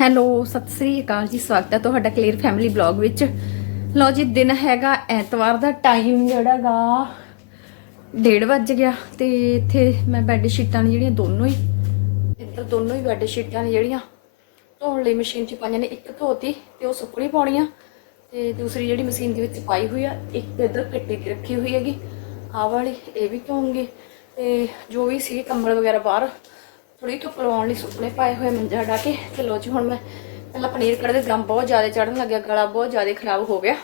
Hello, Sat Sri ਅਕਾਲ ਜੀ, ਸਵਾਗਤ ਹੈ ਤੁਹਾਡਾ ਕਲੀਅਰ ਫੈਮਿਲੀ ਬਲੌਗ ਵਿੱਚ। ਲਓ ਜੀ, ਦਿਨ ਹੈਗਾ ਐਤਵਾਰ ਦਾ ਟਾਈਮ ਜਿਹੜਾਗਾ 1:30 ਵੱਜ ਗਿਆ ਤੇ ਇੱਥੇ ਮੈਂ ਬੈੱਡ ਸ਼ੀਟਾਂ ਨੇ ਜਿਹੜੀਆਂ ਦੋਨੋਂ ਹੀ, ਇੱਧਰ ਦੋਨੋਂ ਹੀ ਬੈੱਡ ਸ਼ੀਟਾਂ ਨੇ ਜਿਹੜੀਆਂ ਧੋਣ ਲਈ ਮਸ਼ੀਨ 'ਚ ਪਾਈਆਂ ਨੇ, ਇੱਕ ਧੋਤੀ ਤੇ ਉਹ ਸੁੱਕਣੀ ਪਾਉਣੀ ਆ ਤੇ ਦੂਸਰੀ ਜਿਹੜੀ ਮਸ਼ੀਨ ਦੇ ਵਿੱਚ ਪਾਈ ਹੋਈ ਆ, ਇੱਕ ਇੱਧਰ ਪੇਟੀ ਤੇ ਰੱਖੀ ਹੋਈ ਹੈਗੀ। ਆਹ ਵਾਲੀ, ਇਹ ਵੀ ਧੋਉਂਗੀ ਤੇ ਜੋ ਵੀ ਸੀ ਕੰਬਲ ਵਗੈਰਾ ਬਾਹਰ ਥੋੜੀ ਧੁੱਪ ਲਵਾਉਣ ਲਈ ਸੁੱਕਣੇ ਪਾਏ ਹੋਏ ਮੰਜਾ ਢਾ ਕੇ ਤੇ ਲੋ ਜੀ ਹੁਣ ਮੈਂ ਪਹਿਲਾਂ ਪਨੀਰ ਕੱਢਦੇ ਦਮ ਬਹੁਤ ਜ਼ਿਆਦਾ ਚੜਨ ਲੱਗਿਆ, ਗਲਾ ਬਹੁਤ ਜ਼ਿਆਦਾ ਖਰਾਬ ਹੋ ਗਿਆ।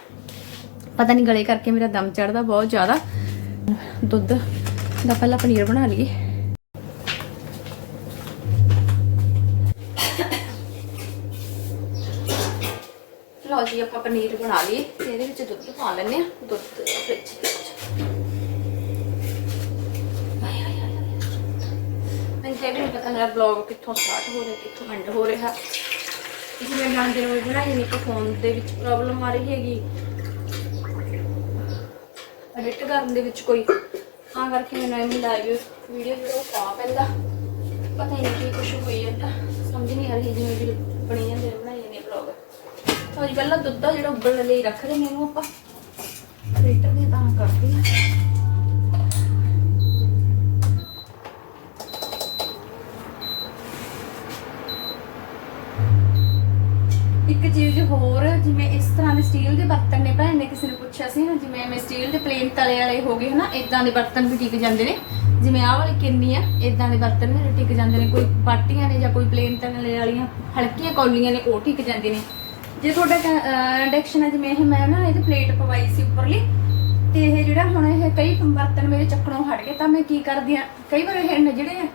ਪਤਾ ਨਹੀਂ ਗਲੇ ਕਰਕੇ ਮੇਰਾ ਦਮ ਚੜਦਾ ਬਹੁਤ ਜ਼ਿਆਦਾ। ਦੁੱਧ ਦਾ ਪਹਿਲਾਂ ਪਨੀਰ ਬਣਾ ਲਈਏ। ਲਓ ਜੀ, ਆਪਾਂ ਪਨੀਰ ਬਣਾ ਲਈਏ ਤੇ ਇਹਦੇ ਵਿੱਚ ਦੁੱਧ ਪਾ ਲੈਣੇ ਆ ਦੁੱਧ ਫ੍ਰਿਜ ਮੈਨੂੰ ਵੀ ਨਹੀਂ ਪਤਾ ਮੇਰਾ ਬਲੌਗ ਕਿੱਥੋਂ ਸਟਾਰਟ ਹੋ ਰਿਹਾ, ਕਿੱਥੋਂ ਐਂਡ ਹੋ ਰਿਹਾ। ਜਿਵੇਂ ਜਾਣਦੇ ਰੋਜ਼ ਬਣਾਈ ਨਹੀਂ ਫੋਨ ਦੇ ਵਿੱਚ ਪ੍ਰੋਬਲਮ ਆ ਰਹੀ ਹੈਗੀ। ਐਡਿਟ ਕਰਨ ਦੇ ਵਿੱਚ ਕੋਈ। ਤਾਂ ਕਰਕੇ ਮੈਨੂੰ ਐਵੇਂ ਲਾਈਵ ਵੀਡੀਓ ਜਿਹੜਾ ਉਹ ਪਾ ਪੈਂਦਾ। ਪਤਾ ਹੀ ਨਹੀਂ ਕੀ ਕੁਝ ਹੋਈ ਜਾਂਦਾ। ਸਮਝ ਨਹੀਂ ਆ ਰਹੀ ਜਿਵੇਂ ਵੀ ਬਣੀ ਜਾਂਦੇ ਨੇ ਬਣਾਈ ਜਾਂਦੇ ਬਲੌਗ ਤਾਂ ਜੀ ਪਹਿਲਾਂ ਦੁੱਧ ਆ ਜਿਹੜਾ ਉਬਲਣ ਲਈ ਰੱਖ ਰਹੇ ਨੇ ਇਹਨੂੰ ਆਪਾਂ। ਫਿਲਟਰ ਦੇ ਤਾਂ ਕਰਦੇ ਹਾਂ ਇੱਕ ਚੀਜ਼ ਹੋਰ, ਜਿਵੇਂ ਇਸ ਤਰ੍ਹਾਂ ਦੇ ਸਟੀਲ ਦੇ ਬਰਤਨ ਨੇ ਭੈਣ ਨੇ ਕਿਸੇ ਨੂੰ ਪੁੱਛਿਆ ਸੀ ਨਾ ਜਿਵੇਂ ਐਵੇਂ ਸਟੀਲ ਦੇ ਪਲੇਨ ਤਲੇ ਵਾਲੇ ਹੋ ਗਏ, ਹਨਾ ਇਦਾਂ ਦੇ ਬਰਤਨ ਵੀ ਟਿਕ ਜਾਂਦੇ ਨੇ। ਜਿਵੇਂ ਆਹ ਵਾਲੀ ਕਿੰਨੀ ਆ ਇਦਾਂ ਦੇ ਬਰਤਨ ਵੀ ਟਿਕ ਜਾਂਦੇ ਨੇ, ਕੋਈ ਪਾਟੀਆਂ ਨੇ ਜਾਂ ਕੋਈ ਪਲੇਨ ਤਲੇ ਵਾਲੀਆਂ ਹਲਕੀਆਂ ਕੌਲੀਆਂ ਨੇ, ਉਹ ਟਿਕ ਜਾਂਦੇ ਨੇ। ਜੇ ਤੁਹਾਡਾ ਇੰਡਕਸ਼ਨ ਹੈ ਜਿਵੇਂ ਇਹ ਮੈਂ ਨਾ ਇਹਦੀ ਪਲੇਟ ਪਵਾਈ ਸੀ ਉੱਪਰਲੀ, ਤੇ ਇਹ ਜਿਹੜਾ ਹੁਣ ਇਹ ਕਈ ਬਰਤਨ ਮੇਰੇ ਚੱਕਣੋਂ ਹਟ ਗਏ, ਤਾਂ ਮੈਂ ਕੀ ਕਰਦੀ ਆ, ਕਈ ਵਾਰ ਇਹ ਜਿਹੜੇ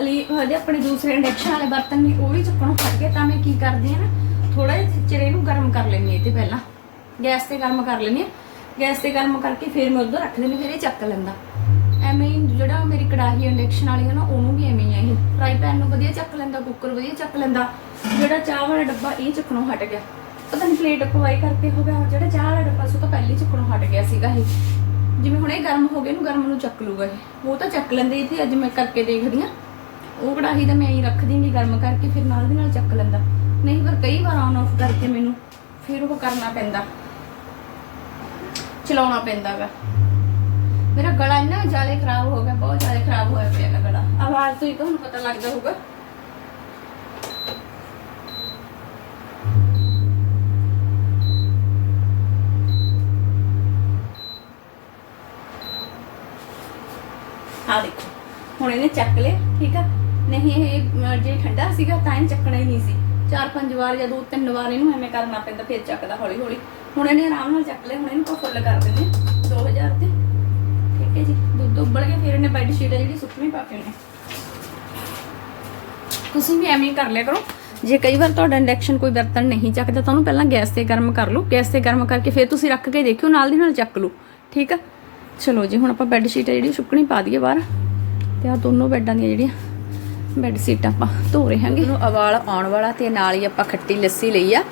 ਅਲੀ ਹਜੇ ਆਪਣੇ ਦੂਸਰੇ ਇੰਡਕਸ਼ਨ ਵਾਲੇ ਬਰਤਨ ਨੇ, ਉਹ ਵੀ ਚੱਕਣੋਂ ਹਟ ਗਏ, ਤਾਂ ਮੈਂ ਕੀ ਕਰਦੀ ਆ ਨਾ ਥੋੜਾ ਜਿਹਾ ਚਿਰ ਇਹਨੂੰ ਗਰਮ ਕਰ ਲੈਂਦੀ ਹਾਂ ਤੇ ਪਹਿਲਾਂ। ਗੈਸ ਤੇ ਗਰਮ ਕਰ ਲੈਂਦੀ ਹਾਂ। ਗੈਸ ਤੇ ਗਰਮ ਕਰਕੇ ਫਿਰ ਮੈਂ ਉਧਰ ਰੱਖ ਦਿੰਦੀ, ਫਿਰ ਇਹ ਚੱਕ ਲੈਂਦਾ। ਐਵੇਂ ਹੀ ਜਿਹੜਾ ਮੇਰੀ ਕੜਾਹੀ ਇੰਡਕਸ਼ਨ ਵਾਲੀ ਹੈ ਨਾ, ਉਹਨੂੰ ਵੀ ਐਵੇਂ ਹੀ ਆ ਇਹ। ਫਰਾਈ ਪੈਨ ਨੂੰ ਵਧੀਆ ਚੱਕ ਲੈਂਦਾ, ਕੁੱਕਰ ਵਧੀਆ ਚੱਕ ਲੈਂਦਾ। ਜਿਹੜਾ ਚਾਹ ਵਾਲਾ ਡੱਬਾ, ਇਹ ਚੱਕਣੋਂ ਹਟ ਗਿਆ। ਪਤਾ ਨਹੀਂ ਪਲੇਟ ਅਪਵਾਈ ਕਰਕੇ ਹੋ ਗਿਆ, ਜਿਹੜਾ ਚਾਹ ਵਾਲਾ ਡੱਬਾ ਸੀ, ਉਹ ਤਾਂ ਪਹਿਲੇ ਹੀ ਚੱਕਣੋਂ ਹਟ ਗਿਆ ਸੀਗਾ ਇਹ। ਜਿਵੇਂ ਹੁਣ ਇਹ ਗਰਮ ਹੋ ਗਿਆ, ਇਹਨੂੰ ਗਰਮ ਨੂੰ ਚੱਕ ਲੂਗਾ ਇਹ। ਉਹ ਤਾਂ ਚੱਕ ਲੈਂਦੇ ਇੱਥੇ, ਅੱਜ ਮੈਂ ਕਰਕੇ ਦੇਖਦੀ ਆ ਉਹ ਕੜਾਹੀ ਤਾਂ ਮੈਂ ਹੀ ਰੱਖ ਦਿੰਦੀ ਗਰਮ ਕਰਕੇ ਫਿਰ ਨਾਲ ਦੀ ਨਾਲ ਚੱਕ ਲੈਂਦਾ। ਆਨ ਆਫ ਕਰਕੇ ਮੈਨੂੰ ਫਿਰ ਉਹ ਕਰਨਾ ਪੈਂਦਾ। ਚਲਾਉਣਾ ਪੈਂਦਾ ਗਾ ਮੇਰਾ ਗਲਾ ਇੰਨਾ ਜ਼ਿਆਦਾ ਖਰਾਬ ਹੋ ਗਿਆ ਬਹੁਤ ਜ਼ਿਆਦਾ ਖਰਾਬ ਹੋਇਆ ਪਿਆ ਗਾ ਗਲਾ। ਆਵਾਜ਼ ਤੋਂ ਹੀ ਤੁਹਾਨੂੰ ਪਤਾ ਲੱਗਦਾ ਹੋਊਗਾ। ਆ ਦੇਖੋ ਹੁਣ ਇਹਨੇ ਚੱਕ ਲਿਆ ਠੀਕ ਆ? ਨਹੀਂ ਇਹ ਅਹ, ਜੇ ਠੰਡਾ ਸੀਗਾ ਤਾਂ ਇਹ ਚੱਕਣਾ ਹੀ ਨਹੀਂ ਸੀ। ਚਾਰ ਪੰਜ ਵਾਰ ਜਾਂ ਦੋ, ਤਿੰਨ ਵਾਰ ਇਹਨੂੰ ਐਵੇਂ ਕਰਨਾ ਪੈਂਦਾ, ਫਿਰ ਚੱਕਦਾ ਹੌਲੀ ਹੌਲੀ ਹੁਣ ਇਹਨੇ ਆਰਾਮ ਨਾਲ ਚੱਕ ਲਿਆ, ਹੁਣ ਇਹਨੂੰ ਆਪਾਂ ਫੁੱਲ ਕਰ ਦਿੰਦੇ ਹਾਂ 2000 ਤੇ। ਠੀਕ ਹੈ ਜੀ, ਦੁੱਧ ਉੱਬਲ ਗਿਆ, ਫਿਰ ਇਹਨੇ ਬੈੱਡ ਸ਼ੀਟ ਹੈ ਜਿਹੜੀ ਸੁੱਕਣੀ ਪਾ ਕੇ ਨੇ ਤੁਸੀਂ ਵੀ ਐਵੇਂ ਹੀ ਕਰ ਲਿਆ ਕਰੋ। ਜੇ ਕਈ ਵਾਰ ਤੁਹਾਡਾ ਇੰਡਕਸ਼ਨ ਕੋਈ ਬਰਤਨ ਨਹੀਂ ਚੱਕਦਾ, ਤਾਂ ਉਹਨੂੰ ਪਹਿਲਾਂ ਗੈਸ ਤੇ ਗਰਮ ਕਰ ਲਓ। ਗੈਸ ਤੇ ਗਰਮ ਕਰਕੇ ਫਿਰ ਤੁਸੀਂ ਰੱਖ ਕੇ ਦੇਖਿਓ, ਨਾਲ ਦੀ ਨਾਲ ਚੱਕ ਲਓ। ਠੀਕ ਆ? ਚਲੋ ਜੀ, ਹੁਣ ਆਪਾਂ ਬੈੱਡ ਸ਼ੀਟ ਹੈ ਜਿਹੜੀ ਸੁੱਕਣੀ ਪਾ ਦਈਏ ਬਾਹਰ। ਤੇ ਆ ਦੋਨੋਂ ਬੈੱਡਾਂ ਦੀਆਂ ਜਿਹੜੀਆਂ। ਬੈੱਡ ਸੀਟਾਂ ਆਪਾਂ ਧੋ ਰਹੇ ਹਾਂਗੇ। ਨੂੰ ਅਵਾਲ ਆਉਣ ਵਾਲਾ ਤੇ ਨਾਲ ਹੀ ਆਪਾਂ ਖੱਟੀ ਲੱਸੀ ਲਈ ਆ।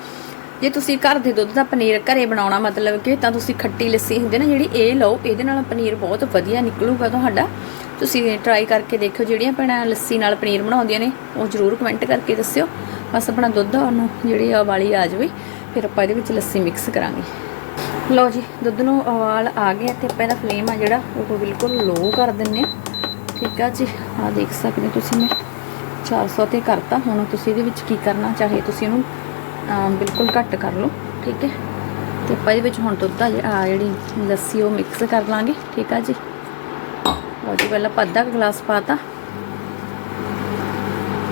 ਜੇ ਤੁਸੀਂ ਘਰ ਦੇ ਦੁੱਧ ਦਾ ਪਨੀਰ ਘਰੇ ਬਣਾਉਣਾ ਮਤਲਬ ਕਿ ਤਾਂ ਤੁਸੀਂ ਖੱਟੀ ਲੱਸੀ ਹੁੰਦੀ ਨਾ ਜਿਹੜੀ ਇਹ ਲਓ, ਇਹਦੇ ਨਾਲ ਪਨੀਰ ਬਹੁਤ ਵਧੀਆ ਨਿਕਲੂਗਾ ਤੁਹਾਡਾ। ਤੁਸੀਂ ਟਰਾਈ ਕਰਕੇ ਦੇਖਿਓ ਜਿਹੜੀਆਂ ਭੈਣਾਂ ਲੱਸੀ ਨਾਲ ਪਨੀਰ ਬਣਾਉਂਦੀਆਂ ਨੇ, ਉਹ ਜ਼ਰੂਰ ਕਮੈਂਟ ਕਰਕੇ ਦੱਸਿਓ। ਬਸ ਆਪਣਾ ਦੁੱਧ ਉਹਨੂੰ ਜਿਹੜੀ ਉਬਾਲੀ ਆ ਜਾਵੇ, ਫਿਰ ਆਪਾਂ ਇਹਦੇ ਵਿੱਚ ਲੱਸੀ ਮਿਕਸ ਕਰਾਂਗੇ। ਲਓ ਜੀ, ਦੁੱਧ ਨੂੰ ਉਬਾਲ ਆ ਗਿਆ ਤੇ ਆਪਾਂ ਇਹਦਾ ਫਲੇਮ ਆ ਜਿਹੜਾ, ਉਹ ਬਿਲਕੁਲ ਲੋ ਕਰ ਦਿੰਨੇ ਆ ਠੀਕ ਆ ਜੀ ਆ ਦੇਖ ਸਕਦੇ ਹੋ ਤੁਸੀਂ। ਮੈਂ 400 ਤੇ ਕਰਤਾ। ਹੁਣ ਤੁਸੀਂ ਇਹਦੇ ਵਿੱਚ ਕੀ ਕਰਨਾ, ਚਾਹੇ ਤੁਸੀਂ ਇਹਨੂੰ ਬਿਲਕੁਲ ਘੱਟ ਕਰ ਲਓ, ਠੀਕ ਹੈ? ਤੇ ਆਪਾਂ ਇਹਦੇ ਵਿੱਚ ਹੁਣ ਦੁੱਧ ਆ ਜਿਹੜੀ ਲੱਸੀ ਉਹ ਮਿਕਸ ਕਰ ਲਾਂਗੇ, ਠੀਕ ਆ ਜੀ? ਲਓ ਜੀ, ਪਹਿਲਾਂ ਆਪਾਂ ਅੱਧਾ ਕੁ ਗਲਾਸ ਪਾਤਾ।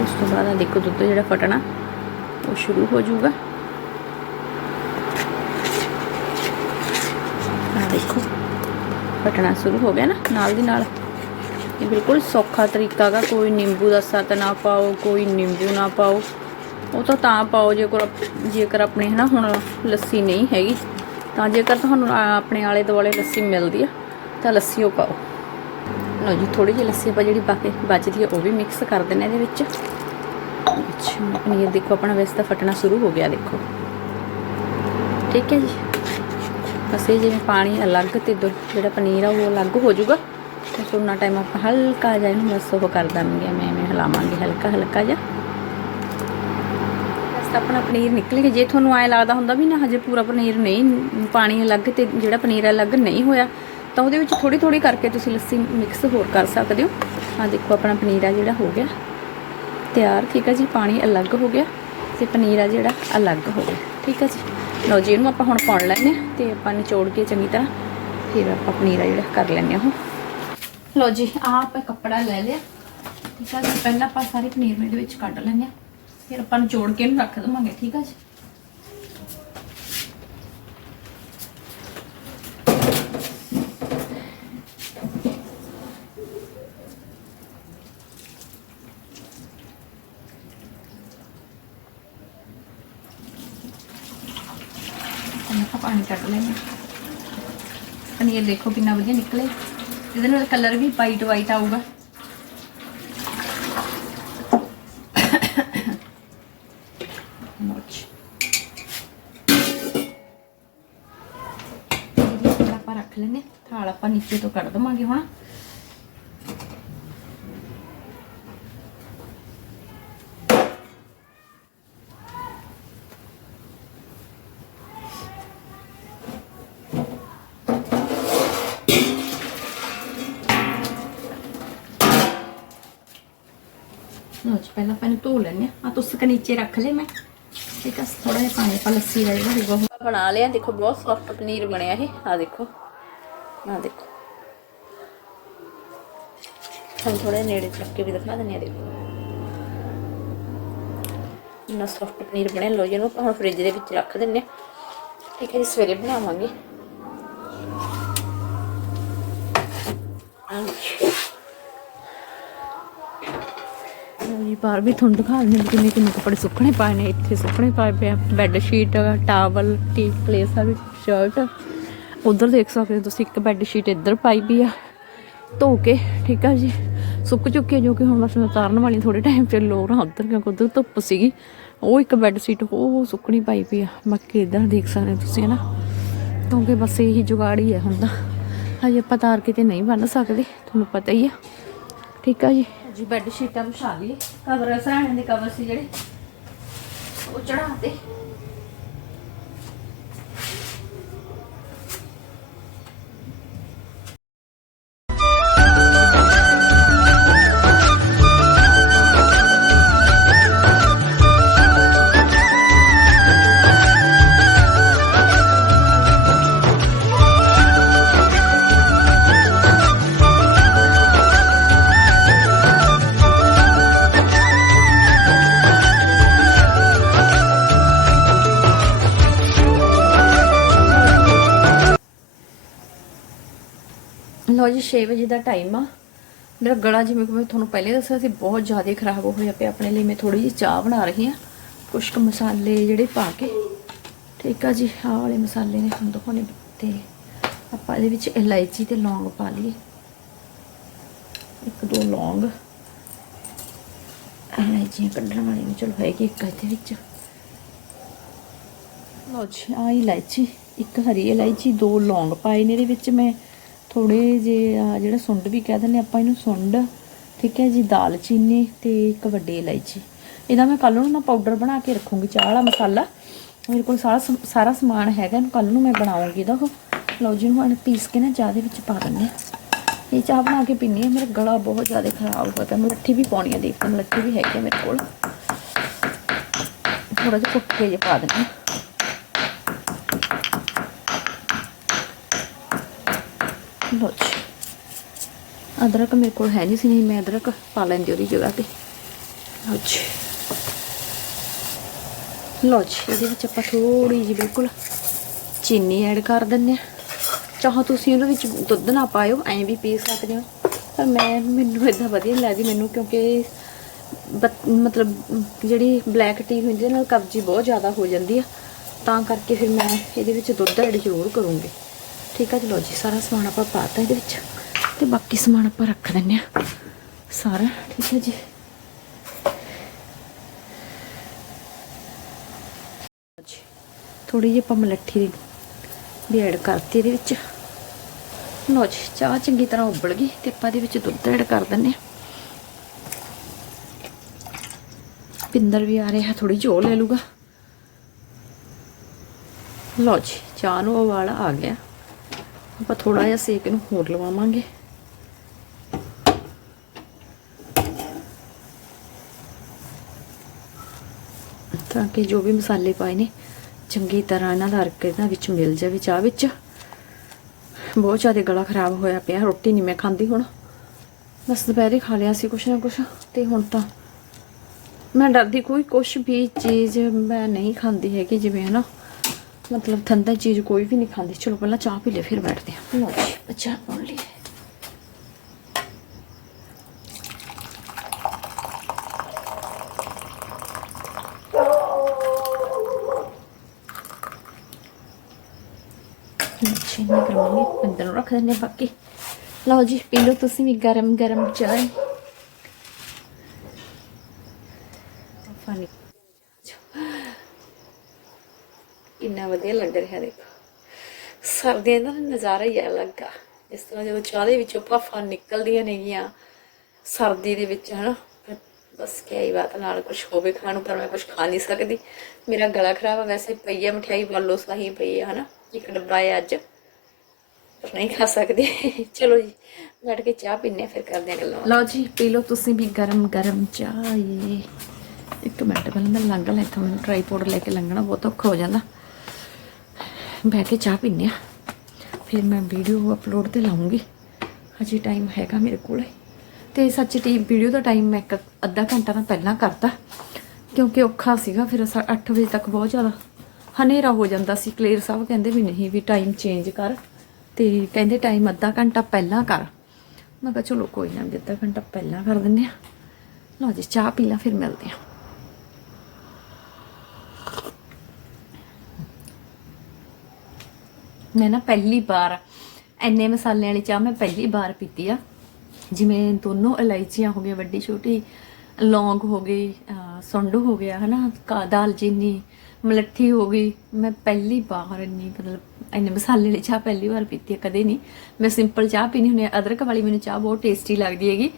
ਉਸ ਤੋਂ ਬਾਅਦ ਆ ਦੇਖੋ ਦੁੱਧ ਜਿਹੜਾ ਫਟਣਾ, ਉਹ ਸ਼ੁਰੂ ਹੋ ਜਾਊਗਾ। ਆ ਦੇਖੋ, ਫਟਣਾ ਸ਼ੁਰੂ ਹੋ ਗਿਆ ਨਾ, ਨਾਲ ਦੀ ਨਾਲ। ਇਹ ਬਿਲਕੁਲ ਸੌਖਾ ਤਰੀਕਾ ਗਾ, ਕੋਈ ਨਿੰਬੂ ਦਾ ਸੱਤ ਨਾ ਪਾਓ, ਕੋਈ ਨਿੰਬੂ ਨਾ ਪਾਓ। ਉਹ ਤਾਂ ਤਾਂ ਪਾਓ, ਜੇਕਰ ਜੇਕਰ ਆਪਣੇ ਹਨਾ ਹੁਣ ਲੱਸੀ ਨਹੀਂ ਹੈਗੀ, ਤਾਂ ਜੇਕਰ ਤੁਹਾਨੂੰ ਆਪਣੇ ਆਲੇ ਦੁਆਲੇ ਲੱਸੀ ਮਿਲਦੀ ਆ, ਤਾਂ ਲੱਸੀ ਉਹ ਪਾਓ। ਲਓ ਜੀ ਥੋੜੀ ਜਿਹੀ ਲੱਸੀ ਆਪਾਂ ਜਿਹੜੀ ਬਾਕੀ ਬਚਦੀ ਆ, ਉਹ ਵੀ ਮਿਕਸ ਕਰ ਦਿੰਦੇ ਇਹਦੇ ਵਿੱਚ। ਅੱਛਾ, ਪਨੀਰ ਦੇਖੋ ਆਪਣਾ ਵੈਸੇ ਤਾਂ ਫਟਣਾ ਸ਼ੁਰੂ ਹੋ ਗਿਆ, ਦੇਖੋ। ਠੀਕ ਹੈ ਜੀ। ਬਸ ਇਹ ਜਿਵੇਂ ਪਾਣੀ ਅਲੱਗ ਤੇ ਦੁੱਧ, ਜਿਹੜਾ ਪਨੀਰ ਆ, ਉਹ ਅਲੱਗ ਹੋ ਜਾਊਗਾ। ਤੇ ਫਿਰ ਉਹਨਾਂ ਟਾਈਮ ਆਪਾਂ ਹਲਕਾ ਜਿਹਾ ਇਹਨੂੰ ਬਸ ਉਹ ਕਰ ਦਾਂਗੇ ਮੈਂ ਐਵੇਂ ਹਿਲਾਵਾਂਗੇ, ਹਲਕਾ ਹਲਕਾ ਜਿਹਾ। ਬਸ ਆਪਣਾ ਪਨੀਰ ਨਿਕਲ ਗਿਆ। ਜੇ ਤੁਹਾਨੂੰ ਐ ਲੱਗਦਾ ਹੁੰਦਾ ਵੀ ਨਾ ਹਜੇ ਪੂਰਾ ਪਨੀਰ ਨਹੀਂ, ਪਾਣੀ ਅਲੱਗ ਤੇ ਜਿਹੜਾ ਪਨੀਰ ਅਲੱਗ ਨਹੀਂ ਹੋਇਆ, ਤਾਂ ਉਹਦੇ ਵਿੱਚ ਥੋੜੀ ਥੋੜੀ ਕਰਕੇ ਤੁਸੀਂ ਲੱਸੀ ਮਿਕਸ ਹੋਰ ਕਰ ਸਕਦੇ ਹੋ। ਆ ਦੇਖੋ ਆਪਣਾ ਪਨੀਰ ਆ ਜਿਹੜਾ ਹੋ ਗਿਆ। ਤਿਆਰ, ਠੀਕ ਹੈ ਜੀ? ਪਾਣੀ ਅਲੱਗ ਹੋ ਗਿਆ ਤੇ ਪਨੀਰ ਆ ਜਿਹੜਾ ਅਲੱਗ ਹੋ ਗਿਆ। ਠੀਕ ਹੈ ਜੀ? ਲਓ ਜੀ, ਇਹਨੂੰ ਆਪਾਂ ਹੁਣ ਪਾਉਣ ਲੈਣੇ ਆ ਤੇ ਆਪਾਂ ਨਿਚੋੜ ਕੇ ਚੰਗੀ ਤਰ੍ਹਾਂ ਫਿਰ ਆਪਾਂ ਪਨੀਰ ਆ ਜਿਹੜਾ ਕਰ ਲੈਣੇ ਆ ਉਹ। ਲਓ ਜੀ, ਆਹ ਆਪਾਂ ਕੱਪੜਾ ਲੈ ਲਿਆ। ਠੀਕ ਹੈ ਜੀ, ਪਹਿਲਾਂ ਆਪਾਂ ਸਾਰੇ ਪਨੀਰ ਨੂੰ ਇਹਦੇ ਵਿੱਚ ਕੱਢ ਲੈਂਦੇ ਆ ਫਿਰ ਆਪਾਂ ਨੂੰ ਜੋੜ ਕੇ ਇਹਨੂੰ ਰੱਖ ਦਵਾਂਗੇ, ਠੀਕ ਆ ਜੀ। ਆਪਾਂ ਪਾਣੀ ਕੱਢ ਲੈਂਦੇ ਪਨੀਰ ਦੇਖੋ ਕਿੰਨਾ ਵਧੀਆ ਨਿਕਲੇ। ਇਹਦੇ ਨਾਲ ਕਲਰ ਵੀ ਵਾਈਟ ਵਾਈਟ ਆਊਗਾ। ਮੋਚ ਇਹ ਆਪਾਂ ਰੱਖ ਲੈਨੇ ਥਾਲ ਆਪਾਂ ਨੀਚੇ ਤੋਂ ਕੱਢ ਦਵਾਂਗੇ ਹੁਣ। ਪਹਿਲਾਂ ਆਪਾਂ ਇਹਨੂੰ ਧੋ ਲੈਣੇ ਆ ਤੁਸਕ ਨੀਚੇ ਰੱਖ ਲੈ ਮੈਂ। ਠੀਕ ਆ ਥੋੜਾ ਜਿਹਾ ਪਾਣੀ ਪਾ ਲੱਸੀ ਦਾ ਜਿਹੜਾ ਹੋਊਗਾ ਬਣਾ ਲਿਆ। ਦੇਖੋ, ਬਹੁਤ ਸੌਫਟ ਪਨੀਰ ਬਣਿਆ ਇਹ। ਆ ਦੇਖੋ ਆ ਦੇਖੋ। ਹੁਣ ਥੋੜਾ ਨੇੜੇ ਚੱਕ ਕੇ ਵੀ ਦਿਖਾ ਦਿੰਦੇ ਆ ਦੇਖੋ। ਇੰਨਾ ਸੌਫਟ ਪਨੀਰ ਬਣਿਆ। ਲੋ ਜੀ, ਇਹਨੂੰ ਆਪਾਂ ਹੁਣ ਫ੍ਰਿਜ ਦੇ ਵਿੱਚ ਰੱਖ ਦਿੰਦੇ ਆ ਠੀਕ ਹੈ ਜੀ, ਸਵੇਰੇ ਬਣਾਵਾਂਗੇ। ਹਾਂਜੀ ਜੀ ਬਾਹਰ ਵੀ ਤੁਹਾਨੂੰ ਦਿਖਾ ਦਿੰਦੇ ਹਾਂ ਕਿੰਨੇ ਕਿੰਨੇ ਕੱਪੜੇ ਸੁੱਕਣੇ ਪਾਏ ਨੇ, ਇੱਥੇ ਸੁੱਕਣੇ ਪਾਏ ਪਏ ਆ। ਬੈੱਡ ਸ਼ੀਟ ਟਾਵਲ ਟੀ ਪਲੇਸ ਆ ਵੀ ਸ਼ਰਟ ਉਧਰ ਦੇਖ ਸਕਦੇ ਹੋ ਤੁਸੀਂ, ਇੱਕ ਬੈੱਡ ਸ਼ੀਟ ਇੱਧਰ ਪਾਈ ਵੀ ਆ। ਧੋ ਕੇ, ਠੀਕ ਆ ਜੀ। ਸੁੱਕ ਚੁੱਕੀ ਹੈ ਜੋ ਕਿ ਹੁਣ ਬਸ ਮੈਂ ਉਤਾਰਨ ਵਾਲੀ ਥੋੜੇ ਟਾਈਮ ਚ ਲੋਰਾਂ ਆ ਉਧਰ, ਕਿਉਂਕਿ ਉਧਰ ਧੁੱਪ ਸੀਗੀ। ਉਹ ਇੱਕ ਬੈੱਡ ਸ਼ੀਟ ਉਹ ਸੁੱਕਣੀ ਪਾਈ ਪਈ ਆ। ਬਾਕੀ ਇੱਧਰ ਦੇਖ ਸਕਦੇ ਹੋ ਤੁਸੀਂ ਨਾ ਕਿਉਂਕਿ ਬਸ ਇਹੀ ਜੁਗਾੜ ਹੀ ਹੈ ਹੁਣ ਤਾਂ। ਹਜੇ ਆਪਾਂ ਤਾਰ ਕਿਤੇ ਨਹੀਂ ਬੰਨ ਸਕਦੇ, ਤੁਹਾਨੂੰ ਪਤਾ ਹੀ ਆ। ਠੀਕ ਆ ਜੀ। ਜੀ ਬੈੱਡ ਸ਼ੀਟਾਂ ਵਿਛਾ ਲਈ। ਕਵਰ ਸਰਾਣੇ ਦੇ ਕਵਰ ਸੀ ਜਿਹੜੇ। ਉਹ ਚੜਾਤੇ ਲੋ ਜੀ 6 ਵਜੇ ਦਾ ਟਾਈਮ ਆ। ਮੇਰਾ ਗਲਾ ਜਿਵੇਂ ਕਿ ਮੈਂ ਤੁਹਾਨੂੰ ਪਹਿਲੇ ਦੱਸਿਆ ਸੀ, ਬਹੁਤ ਜ਼ਿਆਦਾ ਖਰਾਬ ਹੋਇਆ ਪਿਆ ਆਪਣੇ ਲਈ। ਮੈਂ ਥੋੜੀ ਜਿਹੀ ਚਾਹ ਬਣਾ ਰਹੀ ਹਾਂ। ਕੁਝ ਕੁ ਮਸਾਲੇ ਜਿਹੜੇ ਪਾ ਕੇ। ਠੀਕ ਆ ਜੀ, ਆਹ ਵਾਲੇ ਮਸਾਲੇ ਨੇ ਹੁਣ ਦਿਖਾਉਣੇ। ਤੇ ਆਪਾਂ ਇਹਦੇ ਵਿੱਚ ਇਲਾਇਚੀ ਤੇ ਲੌਂਗ ਪਾ ਲਈਏ। ਇੱਕ, ਦੋ ਲੌਂਗ। ਇਲਾਇਚੀਆਂ ਕੱਢਣ ਵਾਲੀ ਨੂੰ ਚਲੋ ਹੈਗੀ ਇੱਕ ਇਹਦੇ ਵਿੱਚ। ਲਓ ਜੀ ਆ ਇਲਾਇਚੀ, ਇੱਕ ਹਰੀ ਇਲਾਇਚੀ, ਦੋ ਲੌਂਗ ਪਾਏ ਨੇ ਇਹਦੇ ਵਿੱਚ ਮੈਂ। ਥੋੜੇ ਜੇ ਆ ਜਿਹੜਾ ਸੁੰਡ ਵੀ ਕਹਿ ਦਿੰਦੇ ਆਪਾਂ, ਇਹਨੂੰ ਸੁੰਡ, ਠੀਕ ਹੈ ਜੀ ਦਾਲਚੀਨੀ ਤੇ ਇੱਕ ਵੱਡੀ ਇਲਾਇਚੀ। ਇਹਦਾ ਮੈਂ ਕੱਲ ਨੂੰ ਨਾ ਪਾਊਡਰ ਬਣਾ ਕੇ ਰੱਖੂੰਗੀ, ਚਾਹ ਵਾਲਾ ਮਸਾਲਾ। ਮੇਰੇ ਕੋਲ ਸਾਰਾ ਸਮ- ਸਾਰਾ ਸਮਾਨ ਹੈਗਾ, ਇਹਨੂੰ ਕੱਲ ਨੂੰ ਮੈਂ ਬਣਾਉਂਗੀ। ਇਹਦਾ ਲਓ ਜੀ ਨੂੰ ਹੁਣ ਪੀਸ ਕੇ ਨਾ ਚਾਹ ਦੇ ਵਿੱਚ ਪਾ ਦਿੰਦੇ ਹਾਂ। ਇਹ ਚਾਹ ਬਣਾ ਕੇ ਪੀਣੀ ਹੈ, ਮੇਰਾ ਗਲਾ ਬਹੁਤ ਜ਼ਿਆਦਾ ਖਰਾਬ ਹੋ ਗਿਆ। ਮਲੱਠੀ ਵੀ ਪਾਉਣੀ ਹੈ ਦੇਖ ਮਲੱਠੀ ਵੀ ਹੈਗੀ ਆ ਮੇਰੇ ਕੋਲ। ਥੋੜਾ ਜਿਹਾ ਕੁੱਟ ਕੇ ਜੇ ਪਾ ਦਿੰਦੇ ਲੋ ਜੀ ਅਦਰਕ ਮੇਰੇ ਕੋਲ ਹੈ ਨਹੀਂ ਸੀ, ਨਹੀਂ ਮੈਂ ਅਦਰਕ ਪਾ ਲੈਂਦੀ ਉਹਦੀ ਜਗ੍ਹਾ ਤੇ। ਲਓ ਜੀ ਲਓ ਜੀ, ਇਹਦੇ ਵਿੱਚ ਆਪਾਂ ਥੋੜੀ ਜਿਹੀ ਬਿਲਕੁਲ ਚੀਨੀ ਐਡ ਕਰ ਦਿੰਦੇ ਆ ਚਾਹੋ ਤੁਸੀਂ ਉਹਦੇ ਵਿੱਚ ਦੁੱਧ ਨਾ ਪਾਇਓ, ਐਂ ਵੀ ਪੀ ਸਕਦੇ ਹੋ। ਪਰ ਮੈਂ, ਮੈਨੂੰ ਇਦਾਂ ਵਧੀਆ ਨਹੀਂ ਲੱਗਦੀ ਮੈਨੂੰ, ਕਿਉਂਕਿ ਬਤ- ਮਤਲਬ ਜਿਹੜੀ ਬਲੈਕ ਟੀ ਹੁੰਦੀ ਹੈ ਨਾਲ ਕਬਜ਼ੀ ਬਹੁਤ ਜ਼ਿਆਦਾ ਹੋ ਜਾਂਦੀ ਆ। ਤਾਂ ਕਰਕੇ ਫਿਰ ਮੈਂ ਇਹਦੇ ਵਿੱਚ ਦੁੱਧ ਐਡ ਜ਼ਰੂਰ ਕਰੂੰਗੀ। ਠੀਕ ਆ ਜੀ, ਲਓ ਜੀ, ਸਾਰਾ ਸਮਾਨ ਆਪਾਂ ਪਾਤਾ ਇਹਦੇ ਵਿੱਚ। ਤੇ ਬਾਕੀ ਸਮਾਨ ਆਪਾਂ ਰੱਖ ਦਿੰਨੇ ਆ ਸਾਰਾ, ਠੀਕ ਹੈ ਜੀ। ਥੋੜੀ ਜਿਹੀ ਆਪਾਂ ਮਲੱਠੀ ਦੀ ਵੀ ਐਡ ਕਰਤੀ ਇਹਦੇ ਵਿੱਚ। ਲਓ ਜੀ, ਚਾਹ ਚੰਗੀ ਤਰ੍ਹਾਂ ਉਬਲ ਗਈ ਤੇ ਆਪਾਂ ਇਹਦੇ ਵਿੱਚ ਦੁੱਧ ਐਡ ਕਰ ਦਿੰਨੇ ਆ ਪਿੰਦਰ ਵੀ ਆ ਰਿਹਾ ਥੋੜੀ ਜਿਹੀ ਲੈ ਲੂਗਾ ਲਓ ਜੀ, ਚਾਹ ਨੂੰ ਉਬਾਲ ਆ ਗਿਆ। ਆਪਾਂ ਥੋੜਾ ਜਿਹਾ ਸੇਕ ਨੂੰ ਹੋਰ ਲਵਾਵਾਂਗੇ। ਤਾਂ ਕਿ ਜੋ ਵੀ ਮਸਾਲੇ ਪਾਏ ਨੇ, ਚੰਗੀ ਤਰ੍ਹਾਂ ਇਹਨਾਂ ਦਾ ਅਰਕ ਇਹਨਾਂ ਵਿੱਚ ਮਿਲ ਜਾਵੇ ਚਾਹ ਵਿੱਚ। ਬਹੁਤ ਜ਼ਿਆਦਾ ਗਲਾ ਖਰਾਬ ਹੋਇਆ ਪਿਆ, ਰੋਟੀ ਨਹੀਂ ਮੈਂ ਖਾਂਦੀ ਹੁਣ। ਬਸ ਦੁਪਹਿਰੇ ਖਾ ਲਿਆ ਸੀ ਕੁਛ ਨਾ ਕੁਛ, ਤੇ ਹੁਣ ਤਾਂ ਮੈਂ ਡਰਦੀ ਕੋਈ ਕੁਛ ਵੀ ਚੀਜ਼ ਮੈਂ ਨਹੀਂ ਖਾਂਦੀ ਹੈਗੀ ਜਿਵੇਂ ਹਨਾ। ਮਤਲਬ ਠੰਡਾ ਚੀਜ਼ ਕੋਈ ਵੀ ਨਹੀਂ ਖਾਂਦੀ। ਚਲੋ ਪਹਿਲਾਂ ਚਾਹ ਪੀ ਲੈ ਫਿਰ ਬੈਠਦੇ ਹਾਂ। ਲਓ ਜੀ ਚਾਹ ਪੀ ਲਈ ਅੱਛਾ ਨਹੀਂ ਕਰਾਂਗੇ ਨੂੰ ਰੱਖ ਦਿੰਦੇ ਬਾਕੀ। ਲਓ ਜੀ, ਪੀ ਲਓ ਤੁਸੀਂ ਵੀ ਗਰਮ ਗਰਮ ਚਾਹ ਫਾਨੀ ਇੰਨਾ ਵਧੀਆ ਲੱਗ ਰਿਹਾ ਦੇਖੋ। ਸਰਦੀਆਂ ਦਾ ਨਜ਼ਾਰਾ ਹੀ ਅਲੱਗ ਆ। ਇਸ ਤਰ੍ਹਾਂ ਜਦੋਂ ਚਾਹ ਦੇ ਵਿੱਚੋਂ ਭਾਫਾਂ ਨਿਕਲਦੀਆਂ ਨੇਗੀਆਂ ਸਰਦੀ ਦੇ ਵਿੱਚ ਹਨਾ ਫਿਰ ਬਸ ਕਿਆ ਹੀ ਬਾਤ ਨਾਲ ਕੁਝ ਹੋਵੇ ਖਾਣ ਨੂੰ ਪਰ ਮੈਂ ਕੁਝ ਖਾ ਨਹੀਂ ਸਕਦੀ। ਮੇਰਾ ਗਲਾ ਖਰਾਬ ਆ ਵੈਸੇ ਪਈ ਆ ਮਠਿਆਈ ਬਾਲੋ ਸਾਹੀ ਪਈ ਆ ਹਨਾ ਇੱਕ ਡੱਬਾ ਹੈ ਅੱਜ। ਪਰ ਨਹੀਂ ਖਾ ਸਕਦੇ। ਚਲੋ ਜੀ ਬੈਠ ਕੇ ਚਾਹ ਪੀਨੇ ਆ, ਫਿਰ ਕਰਦੇ ਆ ਗੱਲਾਂ। ਲਓ ਜੀ ਪੀ ਲਓ ਤੁਸੀਂ ਵੀ ਗਰਮ ਗਰਮ ਚਾਹ ਇਹ ਇੱਕ ਮਿੰਟ ਪਹਿਲਾਂ ਮੈਂ ਲੰਘ ਲੈ ਇੱਥੋਂ ਮੈਨੂੰ ਟ੍ਰਾਈਪੋਡ ਲੈ ਕੇ ਲੰਘਣਾ ਬਹੁਤ ਔਖਾ ਹੋ ਜਾਂਦਾ। ਬਹਿ ਕੇ ਚਾਹ ਪੀਨੇ ਆ ਫਿਰ ਮੈਂ ਵੀਡੀਓ ਅਪਲੋਡ ਤੇ ਲਾਉਂਗੀ। ਹਜੇ ਟਾਈਮ ਹੈਗਾ ਮੇਰੇ ਕੋਲ। ਤੇ ਸੱਚ ਟੀ ਵੀਡੀਓ ਦਾ ਟਾਈਮ ਮੈਂ ਇੱਕ ਅੱਧਾ ਘੰਟਾ ਤਾਂ ਪਹਿਲਾਂ ਕਰਤਾ। ਕਿਉਂਕਿ ਔਖਾ ਸੀਗਾ, ਫਿਰ 8 ਵਜੇ ਤੱਕ ਬਹੁਤ ਜ਼ਿਆਦਾ ਹਨੇਰਾ ਹੋ ਜਾਂਦਾ ਸੀ। ਕਲੀਅਰ ਸਾਹਿਬ ਕਹਿੰਦੇ ਵੀ ਨਹੀਂ, ਵੀ ਟਾਈਮ ਚੇਂਜ ਕਰ। ਤੇ ਕਹਿੰਦੇ ਟਾਈਮ ਅੱਧਾ ਘੰਟਾ ਪਹਿਲਾਂ ਕਰ। ਮੈਂ ਕਿਹਾ ਚਲੋ ਕੋਈ ਨਾ, ਵੀ ਅੱਧਾ ਘੰਟਾ ਪਹਿਲਾਂ ਕਰ ਦਿੰਦੇ ਆ ਲਓ ਜੀ, ਚਾਹ ਪੀ ਲਾਂ, ਫਿਰ ਮਿਲਦੇ ਆ ਮੈਂ ਨਾ ਪਹਿਲੀ ਵਾਰ ਐਨੇ ਮਸਾਲੇ ਵਾਲੀ ਚਾਹ ਮੈਂ ਪਹਿਲੀ ਵਾਰ ਪੀਤੀ ਆ। ਜਿਵੇਂ ਦੋਨੋਂ ਇਲਾਇਚੀਆਂ ਹੋ ਗਈਆਂ, ਵੱਡੀ ਛੋਟੀ, ਲੌਂਗ ਹੋ ਗਈ ਸੁੰਡ ਹੋ ਗਿਆ, ਹਨਾ, ਕਾ ਦਾਲਚੀਨੀ, ਮਲੱਠੀ ਹੋ ਗਈ। ਮੈਂ ਪਹਿਲੀ ਵਾਰ ਇੰਨੀ ਮਤਲਬ ਇੰਨੇ ਮਸਾਲੇ ਵਾਲੀ ਚਾਹ ਪਹਿਲੀ ਵਾਰ ਪੀਤੀ ਹੈ ਕਦੇ ਨਹੀਂ। ਮੈਂ ਸਿੰਪਲ ਚਾਹ ਪੀਣੀ ਹੁੰਦੀ ਹੈ ਅਦਰਕ ਵਾਲੀ ਮੈਨੂੰ ਚਾਹ ਬਹੁਤ ਟੇਸਟੀ ਲੱਗਦੀ ਹੈਗੀ।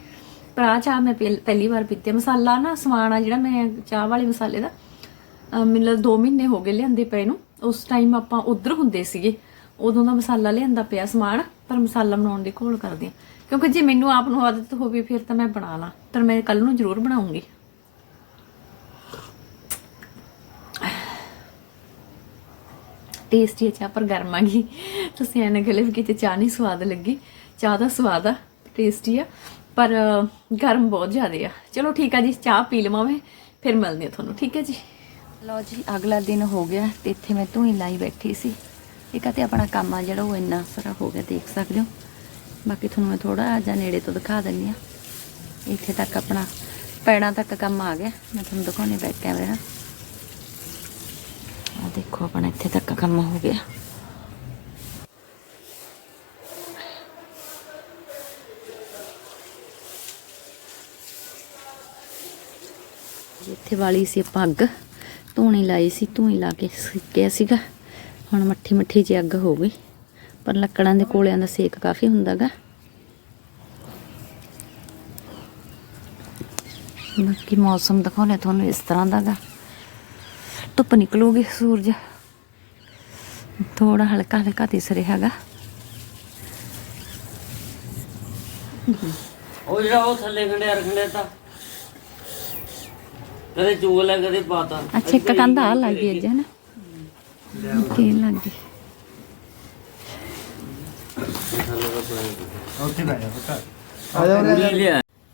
ਪਰ ਆਹ ਚਾਹ ਮੈਂ ਪਹਿਲ- ਪਹਿਲੀ ਵਾਰ ਪੀਤੀ ਹੈ ਮਸਾਲਾ ਨਾ ਸਮਾਨ ਆ ਜਿਹੜਾ ਮੈਂ ਚਾਹ ਵਾਲੇ ਮਸਾਲੇ ਦਾ, ਅਹ, ਮੈਨੂੰ 2 ਮਹੀਨੇ ਹੋ ਗਏ ਲਿਆਂਦੇ ਪਏ ਨੂੰ। ਉਸ ਟਾਈਮ ਆਪਾਂ ਉਧਰ ਹੁੰਦੇ ਸੀਗੇ। ਉਦੋਂ ਦਾ ਮਸਾਲਾ ਲਿਆਂਦਾ ਪਿਆ ਸਮਾਨ, ਪਰ ਮਸਾਲਾ ਬਣਾਉਣ ਦੀ ਘੋਲ ਕਰਦੇ ਆ ਕਿਉਂਕਿ ਜੇ ਮੈਨੂੰ ਆਪ ਨੂੰ ਆਦਤ ਹੋਵੇ ਫਿਰ ਤਾਂ ਮੈਂ ਬਣਾ ਲਾਂ, ਪਰ ਮੈਂ ਕੱਲ ਨੂੰ ਜ਼ਰੂਰ ਬਣਾਉਂਗੀ। ਟੇਸਟੀ ਚਾਹ ਪਰ ਗਰਮ ਆ ਗਈ। ਤੁਸੀਂ ਐਨ ਗਲੇ ਵੀ ਕਿਤੇ ਚਾਹ ਨਹੀਂ ਸਵਾਦ ਲੱਗੀ। ਚਾਹ ਦਾ ਸਵਾਦ ਆ ਟੇਸਟੀ ਆ, ਪਰ ਗਰਮ ਬਹੁਤ ਜ਼ਿਆਦਾ ਆ। ਚਲੋ ਠੀਕ ਆ ਜੀ, ਚਾਹ ਪੀ ਲਵਾਂ ਮੈਂ, ਫਿਰ ਮਿਲਦੇ ਆ ਤੁਹਾਨੂੰ, ਠੀਕ ਹੈ ਜੀ? ਲਓ ਜੀ, ਅਗਲਾ ਦਿਨ ਹੋ ਗਿਆ ਤੇ ਇੱਥੇ ਮੈਂ ਧੂਈ ਲਾਈ ਬੈਠੀ ਸੀ। ਇੱਕ ਤੇ ਆਪਣਾ ਕੰਮ ਆ ਜਿਹੜਾ ਉਹ ਇੰਨਾ ਸਾਰਾ ਹੋ ਗਿਆ, ਦੇਖ ਸਕਦੇ ਹੋ। ਬਾਕੀ ਤੁਹਾਨੂੰ ਮੈਂ ਥੋੜਾ ਜਿਹਾ ਨੇੜੇ ਤੋਂ ਦਿਖਾ ਦਿੰਨੀ ਆ ਇੱਥੇ ਤੱਕ ਆਪਣਾ ਪੈਣਾ ਤੱਕ ਕੰਮ ਆ ਗਿਆ। ਮੈਂ ਤੁਹਾਨੂੰ ਦਿਖਾਉਣੀ ਬੈਕ ਕੈਮਰੇ ਨਾਲ ਆ ਦੇਖੋ ਆਪਣਾ ਇੱਥੇ ਤੱਕ ਕੰਮ ਹੋ ਗਿਆ। ਜਿੱਥੇ ਵਾਲੀ ਸੀ ਆਪਾਂ ਅੱਗ, ਧੂਣੀ ਲਾਈ ਸੀ, ਧੂਣੀ ਲਾ ਕੇ ਸਿੱਕਿਆ ਸੀਗਾ। ਹੁਣ ਮੱਠੀ ਮੱਠੀ ਜਿਹੀ ਅੱਗ ਹੋ ਗਈ। ਪਰ ਲੱਕੜਾਂ ਦੇ ਕੋਲਿਆਂ ਦਾ ਸੇਕ ਕਾਫੀ ਹੁੰਦਾਗਾ। ਬਾਕੀ ਮੌਸਮ ਦਿਖਾਉਣੇ ਤੁਹਾਨੂੰ ਇਸ ਤਰ੍ਹਾਂ ਦਾਗਾ। ਧੁੱਪ ਨਿਕਲੂਗੀ ਸੂਰਜ। ਥੋੜਾ ਹਲਕਾ ਹਲਕਾ ਦਿਸ ਹੈਗਾ ਉਹ ਜਿਹੜਾ ਉਹ ਥੱਲੇ ਖੰਡਿਆ ਰਖੰਡਿਆ ਤਾਂ। ਕਦੇ ਚੂਲ ਹੈ ਕਦੇ ਪਾਤਾ। ਅੱਛਾ ਇੱਕ ਕੰਧ ਆ ਲੱਗ ਅੱਜ ਹਨਾ ਕੀ ਲੱਗ ਗਈ।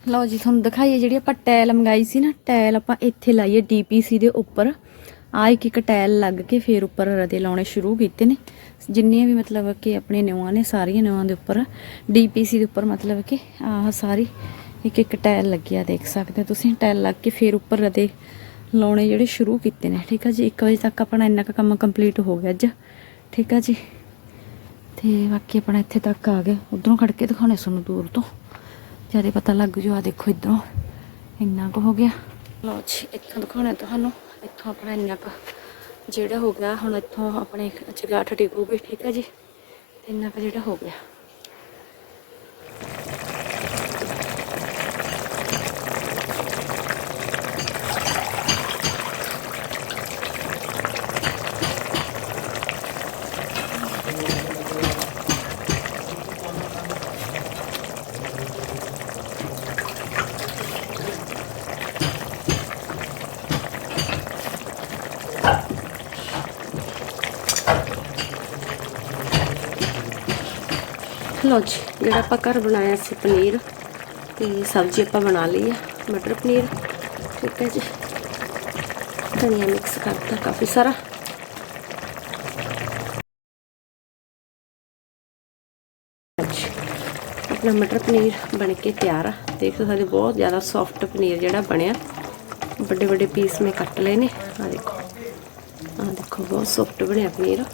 ਲਓ ਜੀ ਤੁਹਾਨੂੰ ਦਿਖਾਈਏ ਜਿਹੜੀ ਆਪਾਂ ਟਾਇਲ ਮੰਗਾਈ ਸੀ ਨਾ ਟਾਇਲ ਆਪਾਂ ਇੱਥੇ ਲਾਈਏ ਡੀਪੀਸੀ ਦੇ ਉੱਪਰ। ਆ ਇੱਕ ਇੱਕ ਟਾਇਲ ਲੱਗ ਕੇ ਫੇਰ ਉੱਪਰ ਰਦੇ ਲਾਉਣੇ ਸ਼ੁਰੂ ਕੀਤੇ ਨੇ। ਜਿੰਨੀਆਂ ਵੀ ਮਤਲਬ ਕਿ ਆਪਣੇ ਨਿਵਾਂ ਨੇ ਸਾਰੀਆਂ ਨਿਵਾਂ ਦੇ ਉੱਪਰ। ਡੀਪੀਸੀ ਦੇ ਉੱਪਰ ਮਤਲਬ ਕਿ ਆਹ ਸਾਰੀ ਇੱਕ ਇੱਕ ਟਾਇਲ ਲੱਗੀ ਆ ਦੇਖ ਸਕਦੇ ਹੋ ਤੁਸੀਂ। ਟਾਇਲ ਲੱਗ ਕੇ ਫੇਰ ਉੱਪਰ ਰਦੇ ਲਾਉਣੇ ਜਿਹੜੇ ਸ਼ੁਰੂ ਕੀਤੇ ਨੇ, ਠੀਕ ਆ ਜੀ? 1 ਵਜੇ ਤੱਕ ਆਪਣਾ ਇੰਨਾ ਕੁ ਕੰਮ ਕੰਪਲੀਟ ਹੋ ਗਿਆ ਅੱਜ, ਠੀਕ ਆ ਜੀ? ਤੇ ਬਾਕੀ ਆਪਣਾ ਇੱਥੇ ਤੱਕ ਆ ਗਿਆ ਉਧਰੋਂ ਖੜ ਕੇ ਦਿਖਾਉਣੇ ਤੁਹਾਨੂੰ ਦੂਰ ਤੋਂ। ਜ਼ਿਆਦਾ ਪਤਾ ਲੱਗ ਜੂ, ਆ ਦੇਖੋ ਇਧਰੋਂ। ਇੰਨਾ ਕੁ ਹੋ ਗਿਆ। ਲਓ ਜੀ, ਇੱਥੋਂ ਦਿਖਾਉਣਾ ਤੁਹਾਨੂੰ। ਇੱਥੋਂ ਆਪਣਾ ਇੰਨਾ ਕੁ ਜਿਹੜਾ ਹੋ ਗਿਆ, ਹੁਣ ਇੱਥੋਂ ਆਪਣੇ ਜਗਾਠ ਟਿਕੂਗੀ ਠੀਕ ਹੈ ਜੀ? ਇੰਨਾ ਕੁ ਜਿਹੜਾ ਹੋ ਗਿਆ। ਲਓ ਜੀ ਜਿਹੜਾ ਆਪਾਂ ਘਰ ਬਣਾਇਆ ਸੀ ਪਨੀਰ ਤੇ ਸਬਜ਼ੀ ਆਪਾਂ ਬਣਾ ਲਈ ਆ, ਮਟਰ ਪਨੀਰ। ਠੀਕ ਹੈ ਜੀ। ਧਨੀਆ ਮਿਕਸ ਕਰਤਾ ਕਾਫੀ ਸਾਰਾ। ਅੱਛਾ ਆਪਣਾ ਮਟਰ ਪਨੀਰ ਬਣ ਕੇ ਤਿਆਰ ਆ। ਦੇਖ ਸਕਦੇ ਬਹੁਤ ਜ਼ਿਆਦਾ ਸੌਫਟ ਪਨੀਰ ਜਿਹੜਾ ਬਣਿਆ। ਵੱਡੇ ਵੱਡੇ ਪੀਸ ਮੈਂ ਕੱਟ ਲਏ ਨੇ। ਆ ਦੇਖੋ। ਆ ਦੇਖੋ, ਬਹੁਤ ਸੌਫਟ ਬਣਿਆ ਪਨੀਰ।